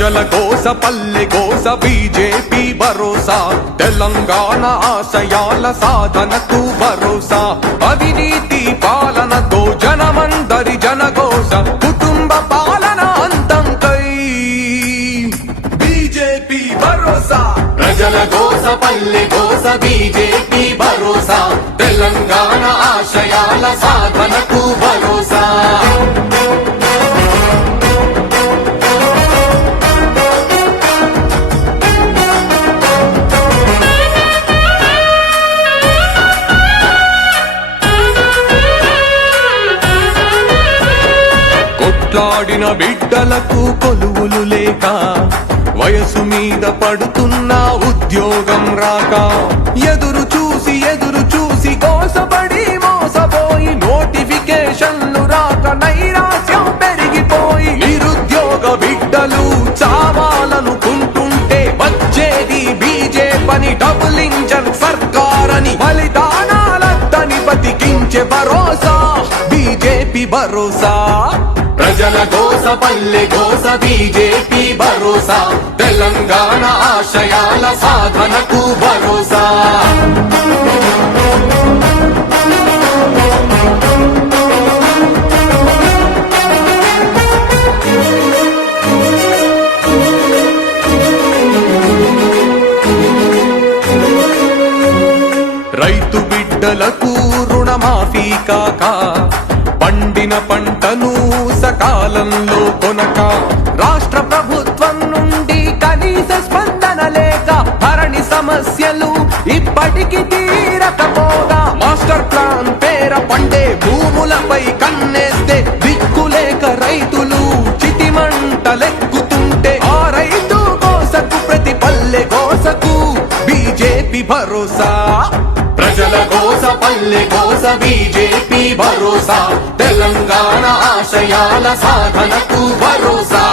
ప్రజల కోస పల్లె కోస బీజేపీ భరోసా, తెలంగాణ ఆశయాల సాధనకు భరోసా, అవినీతి పాలనతో జనమందరి జనకోస, కుటుంబ పాలన అంతంకై బీజేపీ భరోసా. ప్రజల కోస పల్లె కోస బీజేపీ భరోసా, తెలంగాణ ఆశయాల సాధనకు భరోసా. కొట్లాడిన బిడ్డలకు కొలువులు లేక, వయసు మీద పడుతున్న ఉద్యోగం రాక, ఎదురు చూసి కోసపడి మోసపోయి, నోటిఫికేషన్లు రాక నైరాశ్యం పెరిగిపోయి, నిరుద్యోగ బిడ్డలు చావాలనుకుంటుంటే వచ్చేది బీజేపీ డబుల్ ఇంజన్ సర్కారని, బలిదానాలద్దని బతికించే భరోసా బీజేపీ భరోసా. ప్రజల కోస పల్లె కోస బీజేపీ భరోసా, తెలంగాణ ఆశయాల సాధనకు భరోసా. రైతు బిడ్డలకు రుణమాఫీ కాక, పండిన పంటను సకాలంలో కొనక, రాష్ట్ర ప్రభుత్వం నుండి కనీస స్పందన లేక, ధరణి సమస్యలు ఇప్పటికీ తీరకపోగా, మాస్టర్ ప్లాన్ పేర పండే భూములపై కన్నేస్తే దిక్కులేక రైతులు చితిమంటలెక్కుతుంటే, ఆ రైతు కోసకు ప్రతి పల్లె కోసకు బీజేపీ భరోసా. ప్రజల కోస పల్లె కోస బీజేపీ భరోసా, తెలంగాణ ఆశయాల సాధనకు భరోసా.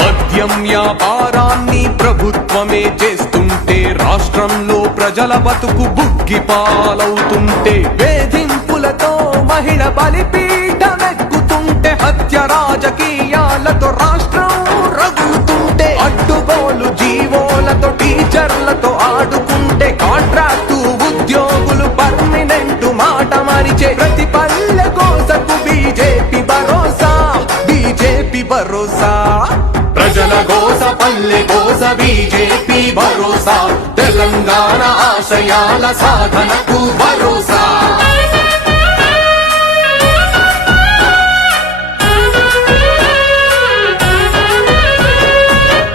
మద్యం వ్యాపారాన్ని ప్రభుత్వమే చేస్తుంటే, రాష్ట్రంలో ప్రజల బతుకు బుగ్గి పాలవుతుంటే, వేధింపులతో మహిళ బలిపీఠమెక్కుతుంటే, హత్య రాజకీయాలతో రాష్ట్రం రగులుతుంటే, అడ్డుగోలు జీవోలతో టీచర్లతో ఆడుకుంటే, కాంట్రాక్టు ఉద్యోగులు పర్మినెంట్ మాట మరిచే, ప్రతి పల్లె కోసకు బీజేపీ భరోసా బీజేపీ భరోసా. ప్రజల కోస పల్లె కోస బీజేపీ భరోసా, తెలంగాణ ఆశయాల సాధనకు భరోసా.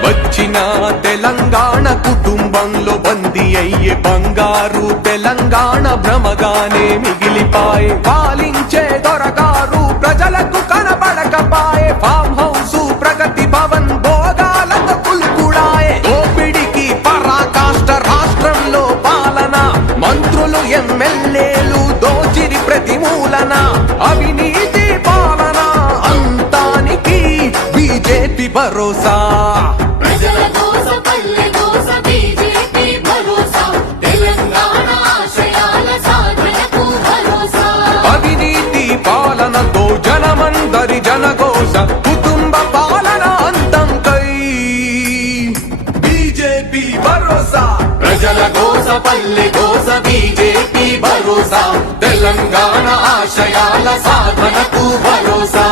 వచ్చిన తెలంగాణ కుటుంబంలో బందీ అయ్యే బంగారు తెలంగాణ భ్రమగానే మిగిలిపాయే, పాలించే దొరగారు ప్రజలకు కనబడకపాయే, ఫామ్ హౌస్ ప్రగతి భవన్ భోగాలతో కుల్కుడాయే, దోపిడికి పరాకాష్ట రాష్ట్రంలో పాలన, మంత్రులు ఎమ్మెల్యేలు దోచిరి ప్రతి మూలన, అవినీతి పాలన అంతానికి బీజేపీ భరోసా. ప్రజల కోస పల్లె కోస బీజేపీ భరోసా, తెలంగాణ ఆశయాల సాధనకు భరోసా. అవినీతి పాలనతో జనమందరి జనకోస, కుటుంబ పాలన అంతంకై బీజేపీ భరోసా. ప్రజల కోస పల్లె కోస బీజేపీ భరోసా, తెలంగాణ ఆశయాల సాధనకు భరోసా.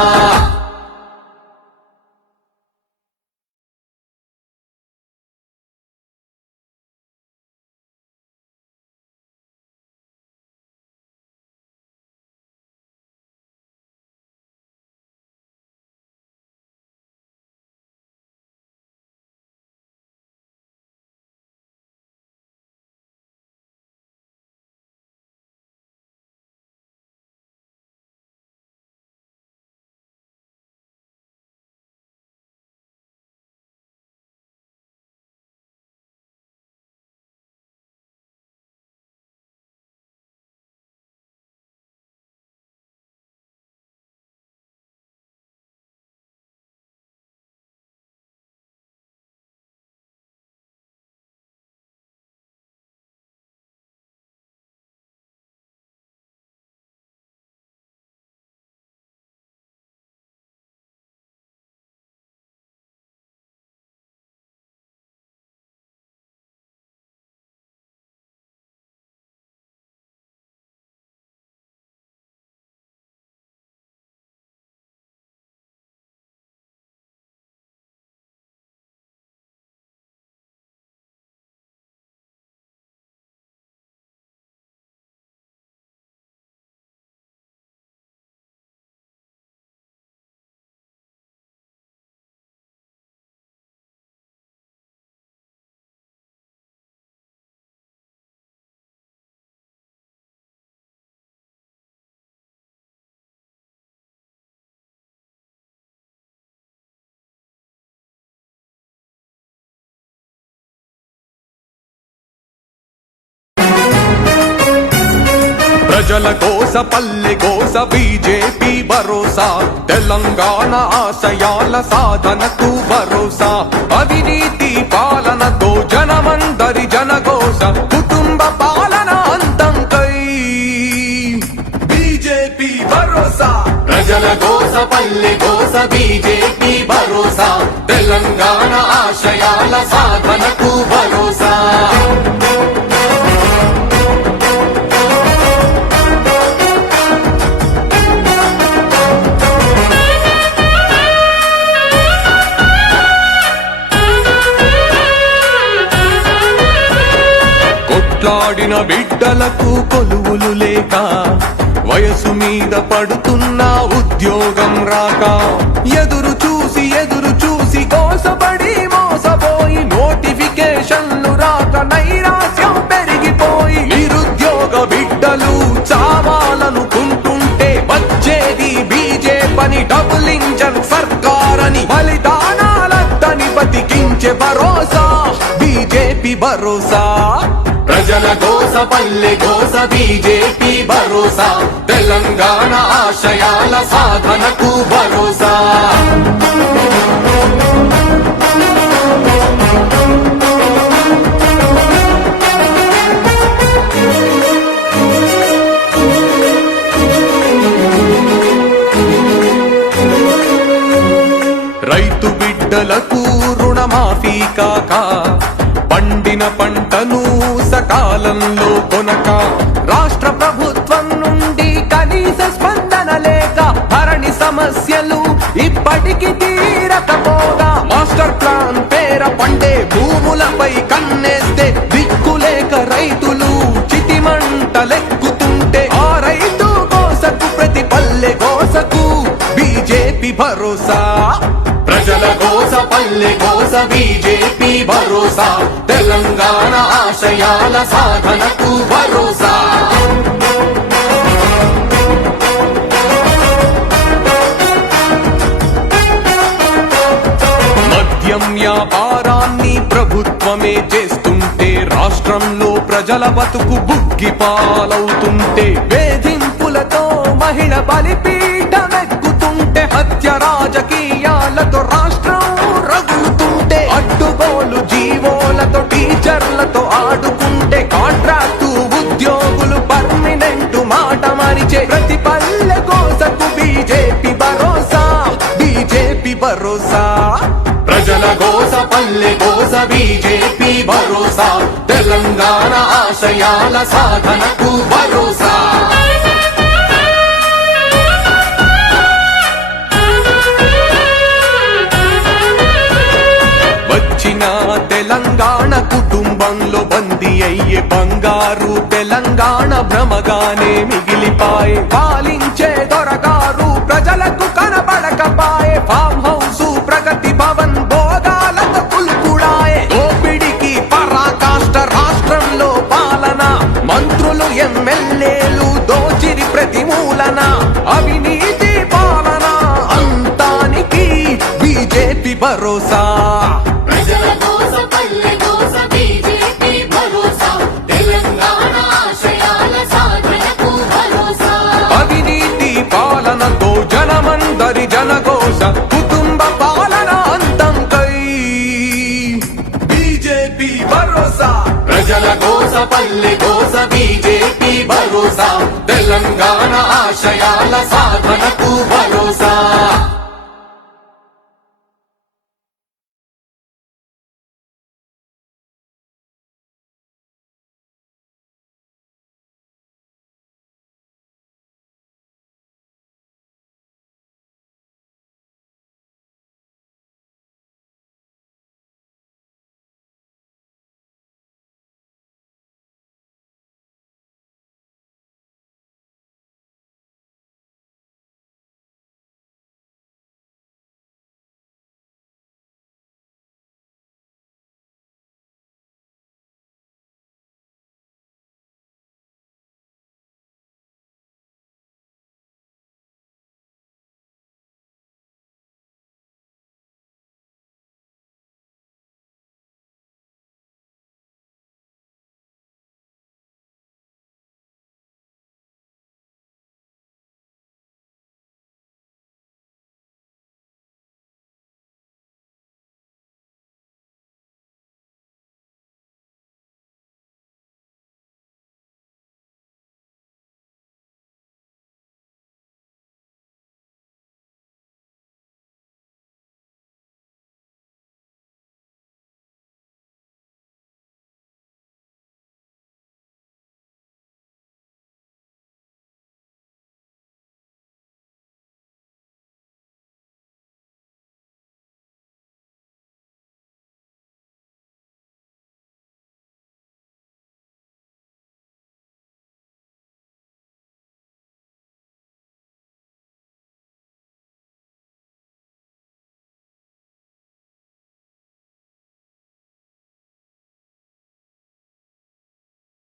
ప్రజల కోస పల్లె కోస బీజేపీ భరోసా తెలంగాణ ఆశయాల సాధనకు భరోసా అవినీతి పాలనతో జనమందరి జనకోస కుటుంబ పాలన అంతంకై బీజేపీ భరోసా ప్రజల కోస పల్లె కోస బీజేపీ భరోసా తెలంగాణ ఆశయాల సాధనకు భరోసా కొట్లాడిన బిడ్డలకు కొలువులు లేక వయసు మీద పడుతున్న ఉద్యోగం రాక ఎదురు చూసి కోసపడి మోసపోయి నోటిఫికేషన్లు రాక నైరాశ్యం పెరిగిపోయి నిరుద్యోగ బిడ్డలు చావాలనుకుంటుంటే వచ్చేది బీజేపీ డబుల్ ఇంజన్ సర్కారని బలిదానాలద్దని బతికించే భరోసా బీజేపీ భరోసా ప్రజల కోస పల్లె కోస బీజేపీ భరోసా తెలంగాణ ఆశయాల సాధనకు భరోసా రైతు బిడ్డలకు రుణమాఫీ కాక పండిన పంటను సకాలంలో కొనక రాష్ట్ర ప్రభుత్వం నుండి కనీస స్పందన లేక ధరణి సమస్యలు ఇప్పటికీ తీరకపోగా మాస్టర్ ప్లాన్ పేర పండే భూములపై కన్నేస్తే దిక్కులేక రైతులు చితిమంటలెక్కుతుంటే ఆ రైతు కోసకు ప్రతి పల్లె కోసకు బీజేపీ భరోసా ప్రజల కోస పల్లె కోస బీజేపీ భరోసా తెలంగాణ ఆశయాల సాధనకు భరోసా మద్యం వ్యాపారాన్ని ప్రభుత్వమే చేస్తుంటే రాష్ట్రంలో ప్రజల బతుకు బుగ్గి పాలవుతుంటే వేధింపులతో మహిళ బలిపీఠమెక్కుతుంటే హత్య రాజకీయాలతో రాష్ట్రం రగులుతుంటే అడ్డుగోలు జీవోలతో టీచర్లతో ఆడుకుంటే కాంట్రాక్టు ఉద్యోగులు పర్మినెంట్ మాట మరిచే ప్రతి పల్లె కోసకు బీజేపీ భరోసా బీజేపీ భరోసా ప్రజల కోస పల్లె కోస బీజేపీ భరోసా తెలంగాణ ఆశయాల సాధనకు భరోసా వచ్చిన తెలంగాణ కుటుంబంలో బందీ అయ్యే బంగారు తెలంగాణ భ్రమగానే మిగిలిపాయే పాలించే దొరగారు ప్రజలకు కనబడకపాయే ఫామ్ హౌస్ ప్రగతి భవన్ భోగాలతో కుల్కుడాయే దోపిడికి పరాకాష్ట రాష్ట్రంలో పాలన మంత్రులు ఎమ్మెల్యేలు దోచిరి ప్రతిమూలన అవినీతి పాలన అంతానికి బీజేపీ భరోసా ప్రజల కోస పల్లె కోస బీజేపీ భరోసా తెలంగాణ ఆశయాల సాధనకు భరోసా అవినీతి పాలనతో జనమందరి జనకోస కుటుంబ పాలన అంతంకై బీజేపీ భరోసా ప్రజల కోస పల్లె కోస బీజేపీ భరోసా తెలంగాణ ఆశయాల సాధనకు భరోసా